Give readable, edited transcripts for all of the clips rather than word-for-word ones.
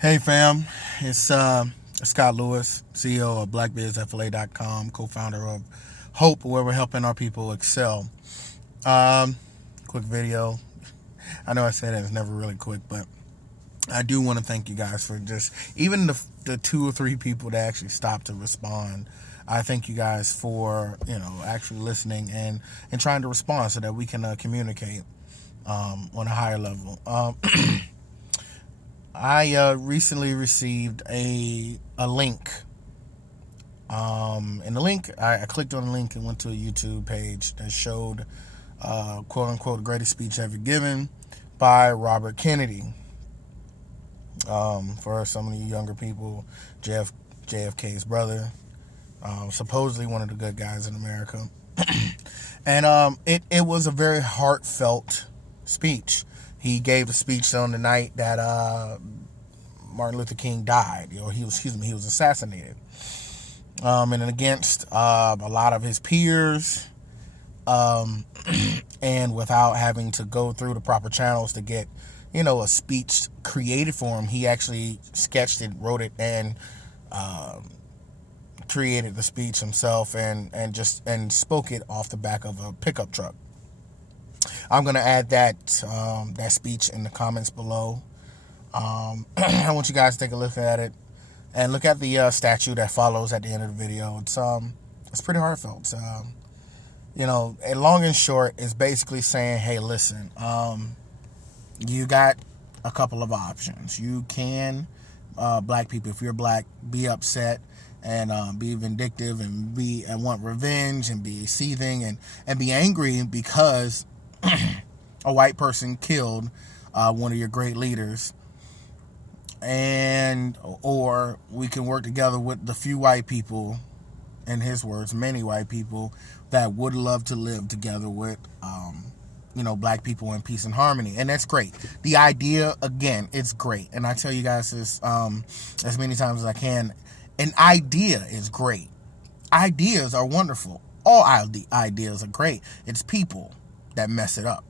Hey fam, it's Scott Lewis, CEO of BlackBizFLA.com, co-founder of Hope, where we're helping our people excel. Um, Quick video. I know I said it's never really quick, but I do want to thank you guys for just even the two or three people that actually stopped to respond. I thank you guys for actually listening and trying to respond so that we can communicate on a higher level. I recently received a link. And the link, I clicked on the link and went to a YouTube page that showed, quote unquote, greatest speech ever given by Robert Kennedy. For some of you younger people, JFK's brother, supposedly one of the good guys in America. And it was a very heartfelt speech. He gave the speech on the night that Martin Luther King died. He was assassinated. And against a lot of his peers, and without having to go through the proper channels to get, a speech created for him, he actually sketched it, wrote it, and created the speech himself, and spoke it off the back of a pickup truck. I'm gonna add that speech in the comments below. I want you guys to take a look at it and look at the statue that follows at the end of the video. It's pretty heartfelt. And long and short is basically saying, hey, listen, you got a couple of options. You can, black people, if you're black, be upset and be vindictive and want revenge and be seething and be angry because a white person killed one of your great leaders, or we can work together with the few white people, in his words, many white people that would love to live together with black people in peace and harmony. And that's great. The idea, again, it's great, and I tell you guys this as many times as I can. An idea is great. Ideas are wonderful. All ideas are great. It's people that mess it up.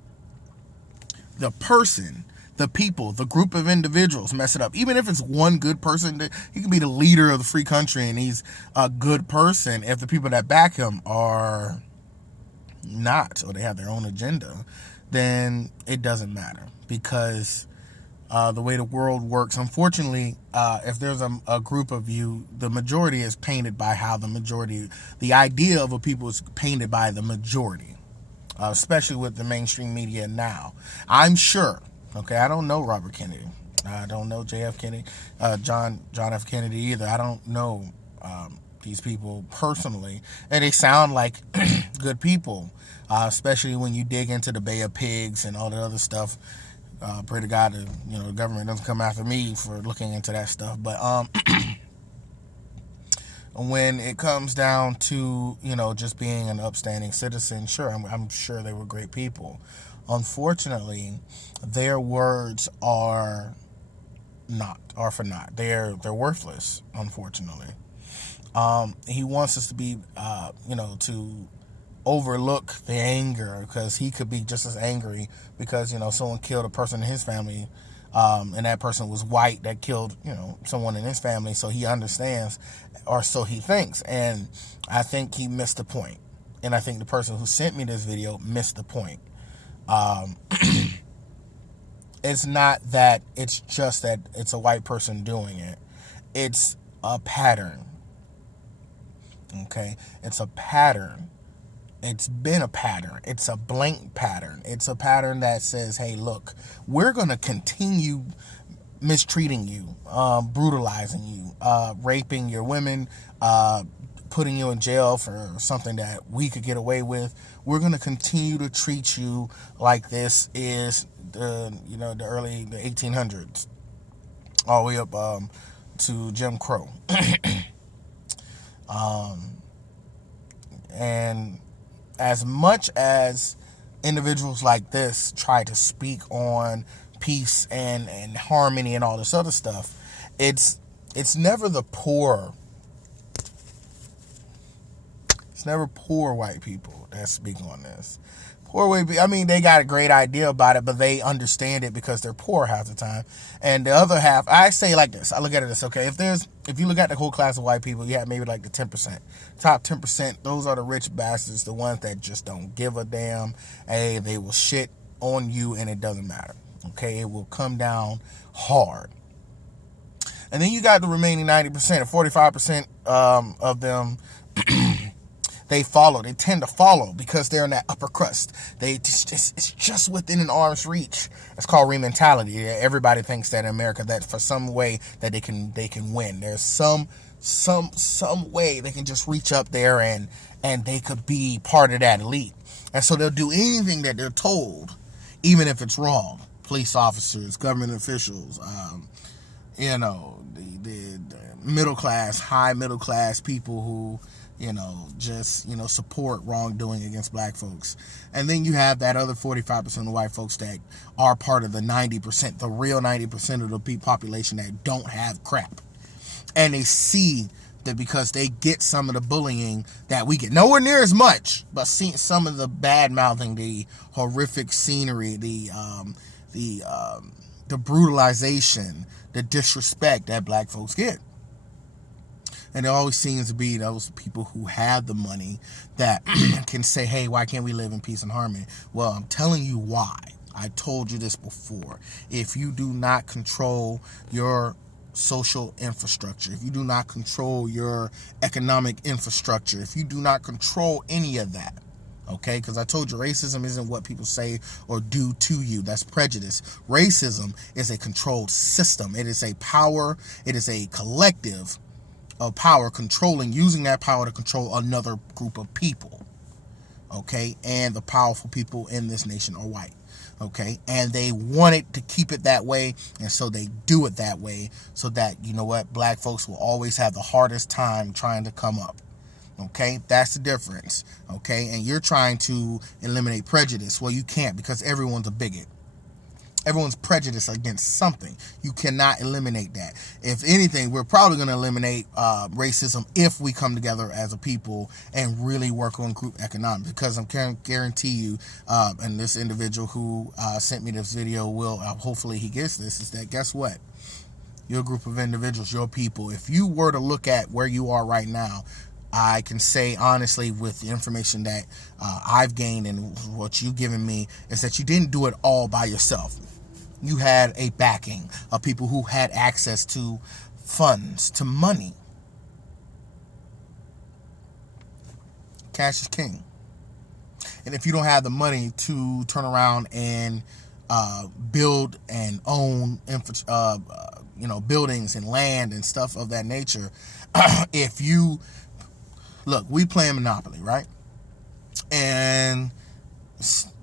The person, the people, the group of individuals mess it up. Even if it's one good person, he can be the leader of the free country and he's a good person. If the people that back him are not, or they have their own agenda, then it doesn't matter, because the way the world works, unfortunately, if there's a group of you, the majority is painted by how the idea of a people is painted by the majority, especially with the mainstream media now. I'm sure, okay, I don't know Robert Kennedy. I don't know John F. Kennedy either. I don't know these people personally, and they sound like good people, especially when you dig into the Bay of Pigs and all the other stuff. Pray to God that the government doesn't come after me for looking into that stuff. But when it comes down to just being an upstanding citizen, sure, I'm sure they were great people. Unfortunately, their words are for naught. They're worthless. Unfortunately, he wants us to be to overlook the anger, because he could be just as angry because someone killed a person in his family, and that person was white that killed someone in his family. So he understands, or so he thinks, and I think he missed the point. And I think the person who sent me this video missed the point. It's not that it's just that it's a white person doing it. It's a pattern. Okay, it's a pattern. It's been a pattern. It's a blank pattern. It's a pattern that says, hey, look, we're going to continue mistreating you, brutalizing you, raping your women, putting you in jail for something that we could get away with. We're going to continue to treat you like this is the 1800s, all the way up to Jim Crow. And as much as individuals like this try to speak on peace and harmony and all this other stuff, it's never the poor. It's never poor white people that speak on this. Poor way. I mean, they got a great idea about it, but they understand it because they're poor half the time. And the other half, I say like this. I look at it this. Okay, if you look at the whole class of white people, you have maybe like the 10%, top 10%. Those are the rich bastards, the ones that just don't give a damn. Hey, they will shit on you, and it doesn't matter. Okay, it will come down hard. And then you got the remaining 90%, or 45% of them. They tend to follow because they're in that upper crust. It's just within an arm's reach. It's called re-mentality. Everybody thinks that in America that for some way that they can win. There's some way they can just reach up there and they could be part of that elite. And so they'll do anything that they're told, even if it's wrong. Police officers, government officials, the middle class, high middle class people who just support wrongdoing against black folks. And then you have that other 45% of white folks that are part of the 90%, the real 90% of the population that don't have crap. And they see that because they get some of the bullying that we get, nowhere near as much, but see some of the bad mouthing, the horrific scenery, the brutalization, the disrespect that black folks get. And there always seems to be those people who have the money that can say, hey, why can't we live in peace and harmony? Well, I'm telling you why. I told you this before. If you do not control your social infrastructure, if you do not control your economic infrastructure, if you do not control any of that, okay, because I told you racism isn't what people say or do to you. That's prejudice. Racism is a controlled system. It is a power. It is a collective of power using that power to control another group of people. Okay, and the powerful people in this nation are white. Okay, and they wanted to keep it that way, and so they do it that way so that, black folks will always have the hardest time trying to come up. Okay, that's the difference. Okay, and you're trying to eliminate prejudice. Well, you can't, because everyone's a bigot. Everyone's prejudiced against something. You cannot eliminate that. If anything, we're probably going to eliminate racism if we come together as a people and really work on group economics. Because I can guarantee you, and this individual who sent me this video will, hopefully he gets this, is that guess what? Your group of individuals, your people, if you were to look at where you are right now, I can say honestly with the information that I've gained and what you've given me is that you didn't do it all by yourself. You had a backing of people who had access to funds, to money. Cash is king. And if you don't have the money to turn around and build and own buildings and land and stuff of that nature, look, we play Monopoly, right? And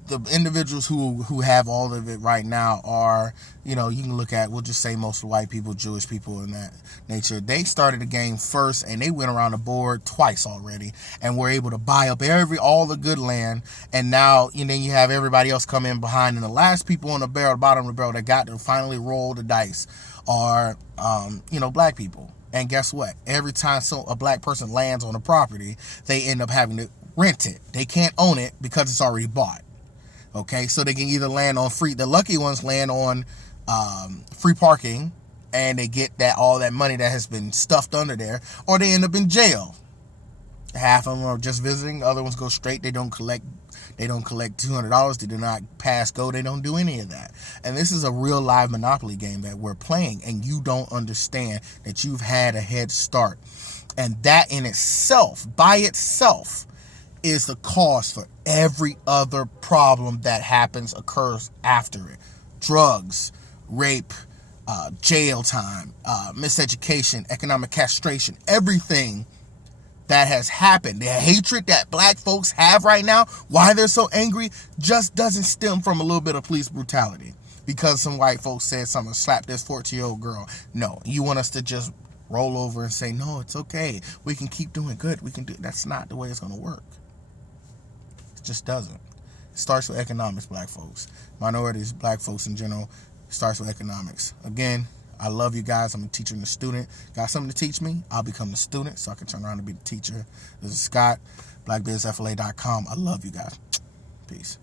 the individuals who have all of it right now are, you can look at, we'll just say most of the white people, Jewish people in that nature. They started the game first and they went around the board twice already and were able to buy up all the good land. And now, then you have everybody else come in behind. And the last people on the bottom of the barrel that got to finally roll the dice are, black people. And guess what? Every time a black person lands on a property, they end up having to rent it. They can't own it because it's already bought. Okay, so they can either land on the lucky ones land on free parking, and they get all that money that has been stuffed under there, or they end up in jail. Half of them are just visiting, other ones go straight. They don't collect $200. They do not pass go. They don't do any of that. And this is a real live Monopoly game that we're playing, and you don't understand that you've had a head start. And that in itself, by itself, is the cause for every other problem that occurs after it. Drugs, rape, jail time, miseducation, economic castration, everything that has happened. The hatred that black folks have right now, why they're so angry, just doesn't stem from a little bit of police brutality because some white folks said something, slap this 14-year-old girl. No, you want us to just roll over and say, no, it's okay. We can keep doing good. That's not the way it's going to work. It just doesn't. It starts with economics, black folks. Minorities, black folks in general, starts with economics. Again, I love you guys. I'm a teacher and a student. Got something to teach me? I'll become the student so I can turn around and be the teacher. This is Scott, blackbizfla.com. I love you guys. Peace.